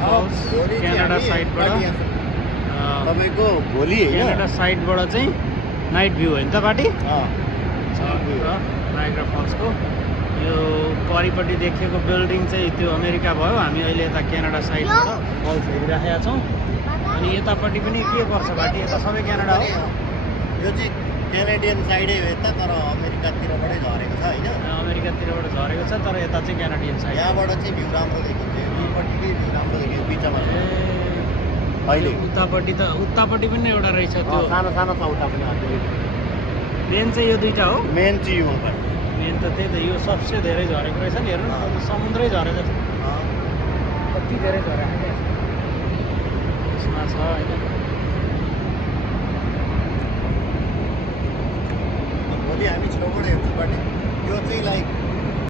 falls Canada साइडबाट तपाईँको भोलि क्यानाडा साइडबाट चाहिँ नाइट भ्यू हो नि त बाटी नाइग्रा फल्सको यो परिपट्टि देखेको बिल्डिङ चाहिँ त्यो अमेरिका भयो हामी अहिले यता क्यानाडा साइडबाट फल्स हेरिराखेका छौँ अनि यतापट्टि पनि के पर्छ बाटी यता सबै क्यानाडा हो यो चाहिँ क्यानाडियन साइडै हो यता तर अमेरिकातिरबाटै झरेको छ होइन अमेरिकातिरबाट झरेको छ तर यता चाहिँ क्यानाडियन साइड यहाँबाट चाहिँ भ्यू राम्रो देखिन्छ यहीपट्टिकै भ्यू राम्रो देखियो बिचमा अहिले उतापट्टि पनि एउटा रहेछ त्यो सानो सानो छ उता पनि मेन चाहिँ यो दुईटा हो मेन चाहिँ यो मेन त त्यही त यो सबसे धेरै झरेको रहेछ नि हेर्नु न समुद्रै झरेको छ कति धेरै झरेको यसमा छ होइन भोलि हामी छेउबाट हेर्छौँ बाटे यो चाहिँ लाइक